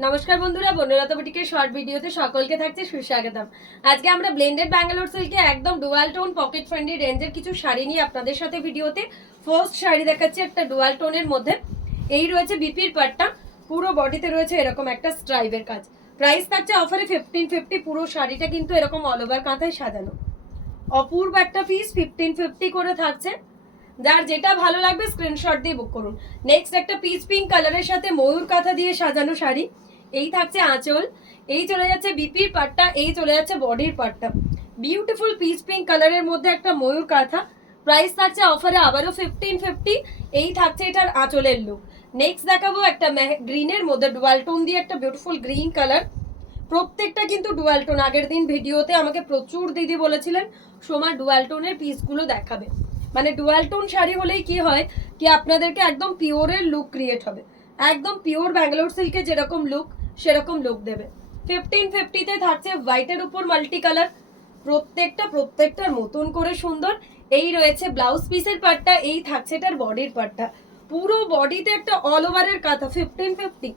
নমস্কার বন্ধুরা, বনলতা বুটিকের শর্ট ভিডিওতে সকলকে থাকছে সুস্বাগতম। আজকে আমরা ব্লেন্ডেড ব্যাঙ্গালোর সিল্কে একদম ডুয়াল টোন পকেট ফ্রেন্ডলি রেঞ্জের কিছু শাড়ি নিয়ে আপনাদের সাথে ভিডিওতে ফার্স্ট শাড়ি দেখাচ্ছি একটা ডুয়াল টোনের মধ্যে। এই রয়েছে বিপির পাটটা, পুরো বডিতে রয়েছে এরকম একটা স্ট্রাইপের কাজ। প্রাইস থাকছে অফারে 1550। পুরো শাড়িটা কিন্তু এরকম অল ওভার কাঁথায় সাজানো, অপূর্ব একটা পিস 1550 করে থাকছে। যার যেটা ভালো লাগবে স্ক্রিনশট দিয়ে বুক করুন। নেক্সট একটা পিচ পিঙ্ক কালারের সাথে ময়ূর কাঁথা দিয়ে সাজানো শাড়ি। এই থাকছে আঁচল, এই চলে যাচ্ছে বিপির পাটটা, এই চলে যাচ্ছে বডির পাটটা। বিউটিফুল পিচ পিঙ্ক কালারের মধ্যে একটা ময়ূর কাঁথা। প্রাইস থাকছে অফারে আবারও 1550। এই থাকছে এটার আঁচলের লুক। নেক্সট দেখাবো একটা গ্রিনের মধ্যে ডুয়াল টোন দিয়ে একটা বিউটিফুল গ্রিন কালার। প্রত্যেকটা কিন্তু ডুয়াল টোন। আগের দিন ভিডিওতে আমাকে প্রচুর দিদি বলেছিলেন সোমা ডুয়াল টোনের পিসগুলো দেখাবে। মানে ডুয়াল টোন শাড়ি হলেই কি হয় কি আপনাদেরকে একদম পিওরের লুক ক্রিয়েট হবে, একদম পিওর ব্যাঙ্গালোর সিল্কে যেরকম লুক সেরকম লুক দেবে। 1550-তে থাকছে হোয়াইটের উপর মাল্টি কালার। প্রত্যেকটার মতন করে সুন্দর। এই রয়েছে ব্লাউজ পিসের পার্টটা, এই থাকছে এটার বডির পার্টটা। পুরো বডিতে একটা অল ওভারের কাঁথা 1550।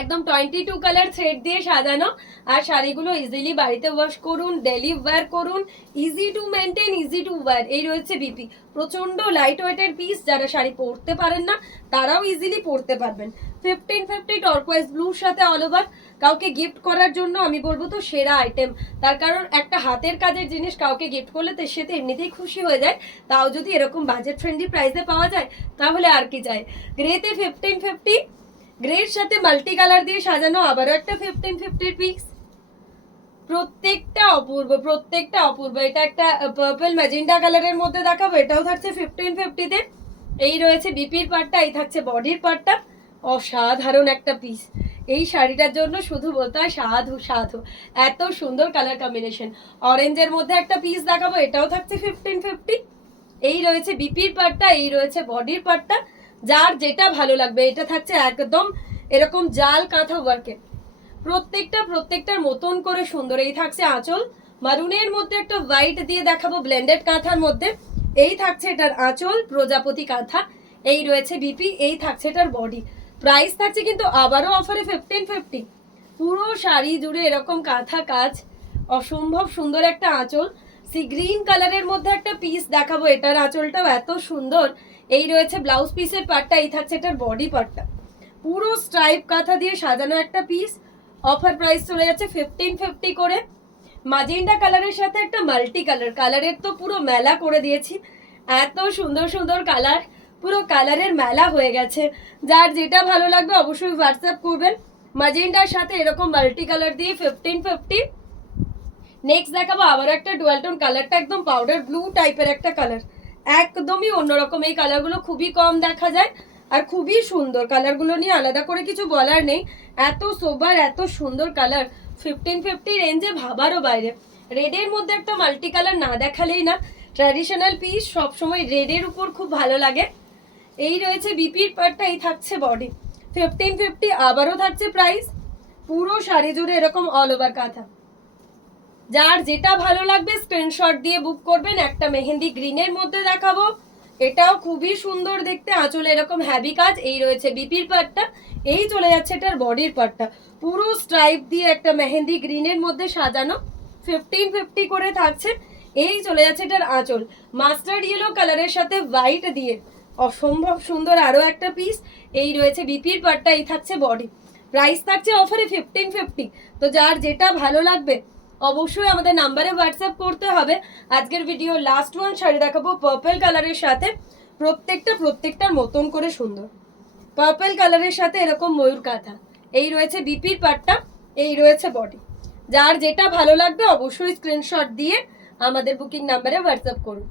একদম 22 কালার থ্রেড দিয়ে সাজানো। আর শাড়িগুলো ইজিলি বাড়িতে ওয়াশ করুন, ডেলি ওয়্যার করুন, easy to maintain, easy to wire. এই রয়েছে বিপি, প্রচন্ড লাইট ওয়েটের পিস। যারা শাড়ি পরতে পারেন না তারাও ইজিলি পরতে পারবেন। 1550 টর্কোয়েজ ব্লুর সাথে অল ওভার। কাউকে গিফট করার জন্য আমি বলবো তো সেরা আইটেম। তার কারণ একটা হাতের কাজের জিনিস কাউকে গিফট করলে তো সে তো এমনিতেই খুশি হয়ে যায়, তাও যদি এরকম বাজেট ফ্রেন্ডলি প্রাইসে পাওয়া যায় তাহলে আর কি চাই। গ্রেতে 1550, গ্রের সাথে মাল্টি কালার দিয়ে সাজানো আবারও একটা 1550 পিস। প্রত্যেকটা অপূর্ব। এটা একটা পার্পল ম্যাজেন্টা কালারের মধ্যে দেখাবো, এটাও থাকছে 1550-তে। এই রয়েছে বিপির পার্টটা, এই থাকছে বডির পার্টটা। অসাধারণ একটা পিস। এই শাড়িটার জন্য শুধু বলতে হয় সাধু সাধু, এত সুন্দর কালার কম্বিনেশন। অরেঞ্জের মধ্যে একটা পিস দেখাবো, এটাও থাকছে 1550। এই রয়েছে বিপির পার্টটা, এই রয়েছে বডির পার্টটা। যার যেটা ভালো লাগবে। এটা থাকছে একদম এরকম জাল কাঁথা ওয়ার্কে। প্রত্যেকটার মতন করে সুন্দর। এই থাকছে আঁচল, মারুনের মধ্যে একটা হোয়াইট দিয়ে দেখাবো ব্লেন্ডেড কাঁথার মধ্যে। এই থাকছে এটার আঁচল, প্রজাপতি কাঁথা। এই রয়েছে বিপি, এই থাকছে এটার বডি। প্রাইস থাকছে কিন্তু আবারও অফারে 1550। পুরো শাড়ি জুড়ে এরকম কাঁথা কাজ, অসম্ভব সুন্দর একটা আঁচল। সি গ্রিন কালারের মধ্যে একটা পিস দেখাবো, এটার আঁচলটাও এত সুন্দর। এই রয়েছে ব্লাউজ পিসের পার্টটা, এই থাকছে এটার বডি পার্টটা। পুরো স্ট্রাইপ কাঁথা দিয়ে সাজানো একটা পিস। অফার প্রাইস চলে যাচ্ছে 1550 করে। মাজেন্ডা কালারের সাথে একটা মাল্টি কালার, কালারের তো পুরো মেলা করে দিয়েছি। এত সুন্দর কালার, পুরো কালারের মেলা হয়ে গেছে। যার যেটা ভালো লাগবে অবশ্যই হোয়াটসঅ্যাপ করবেন। মাজেন্ডার সাথে এরকম মাল্টি কালার দিয়ে 1550। নেক্সট দেখাবো আবার একটা ডুয়াল টোন, কালারটা একদম পাউডার ব্লু টাইপের একটা কালার, একদমই অন্যরকম। এই কালারগুলো খুবই কম দেখা যায় আর খুবই সুন্দর। কালারগুলো নিয়ে আলাদা করে কিছু বলার নেই, এত সোবার এত সুন্দর কালার। 1550 রেঞ্জে ভাবারও বাইরে। রেডের মধ্যে একটা মাল্টি কালার না দেখালেই না। ট্র্যাডিশনাল পিস সবসময় রেডের উপর খুব ভালো লাগে। এই রয়েছে বিপির পার্টটা, এই থাকছে বডি। 1550 আবারও থাকছে প্রাইস। পুরো শাড়ি জুড়ে এরকম অল ওভার কাঁথা। যার যেটা ভালো লাগবে স্ক্রিনশট দিয়ে বুক করবেন। একটা মেহেন্দি গ্রিনের মধ্যে দেখাবো, এটাও খুবই সুন্দর দেখতে। আঁচলে এরকম হ্যাভি কাজ। এই রয়েছে বিপির পার্টটা, এই চলে যাচ্ছে এটার বডির পার্টটা। পুরো স্ট্রাইপ দিয়ে একটা মেহেন্দি গ্রিনের মধ্যে সাজানো, 1550 করে থাকছে। এই চলে যাচ্ছে এটার আঁচল, মাস্টার্ড ইয়েলো কালারের সাথে হোয়াইট দিয়ে অসম্ভব সুন্দর আরো একটা পিস। এই রয়েছে বিপির পার্টটা, এই থাকছে বডি। প্রাইস থাকছে অফারে 1550। তো যার যেটা ভালো লাগবে অবশ্যই আমাদের নাম্বারে হোয়াটসঅ্যাপ করতে হবে। আজকের ভিডিও লাস্ট ওয়ান শাড়ি দেখাবো পার্পল কালারের সাথে। প্রত্যেকটার মতন করে সুন্দর। পার্পল কালারের সাথে এরকম ময়ূর কাঁথা। এই রয়েছে বিপির পার্টটা, এই রয়েছে বডি। যার যেটা ভালো লাগবে অবশ্যই স্ক্রিনশট দিয়ে আমাদের বুকিং নাম্বারে হোয়াটসঅ্যাপ করুন।